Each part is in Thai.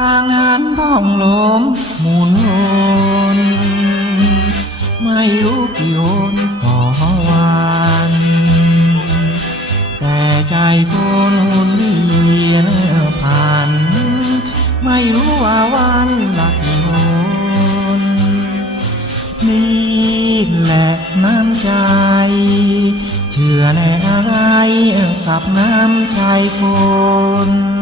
กลางานต้องล้มหมุนวนไม่รู้กี่หนต่อวัน แต่ใจคนหุ่นเวียนผ่านไม่รู้ว่าวันหละกี่หนนี่แหละน้ำใจ เชื่อแน่อะไรกับน้ำใจคน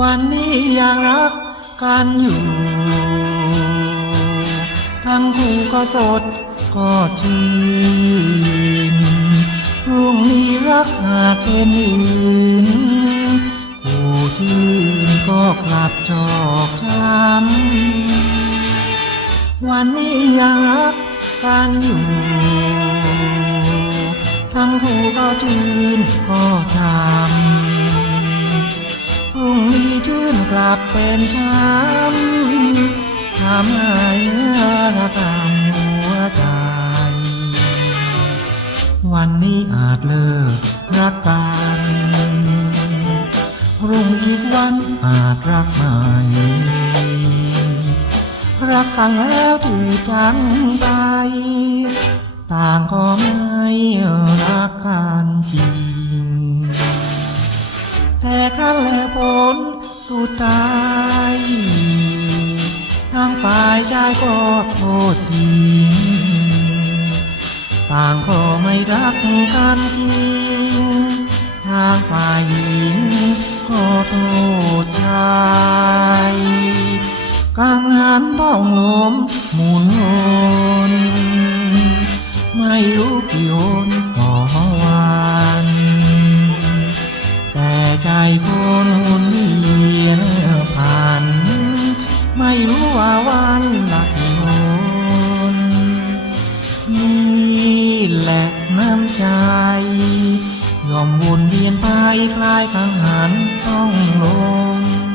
วันนี้ยังรักกันอยู่ ทั้งคู่ก็สดก็ชื่นพรุ่งนี้รักหาเป็นอื่นคู่ชื่นก็กลับจอกช้ำวันนี้ยังรักกันอยู่ ทั้งคู่ก็ชื่นก็ช้ำ รุ่งนี้ชื่นกลับเป็นช้ำทำให้ระกำหัวใจ วันนี้อาจเลิกรักกันรุ่งอีกวันอาจรักใหม่รักกันแล้วถูกจังไป ต่างก็ไม่รักกันจริงแต่ครั้นแล้วผ นสุดท้ายทางฝ่ายชายก็โทษทิ้งต่างก็ไม่รักกันจริง ทางฝ่ายหญิงก็โทษำใจยอมวนเวียนไปคลายกังหันต้องลง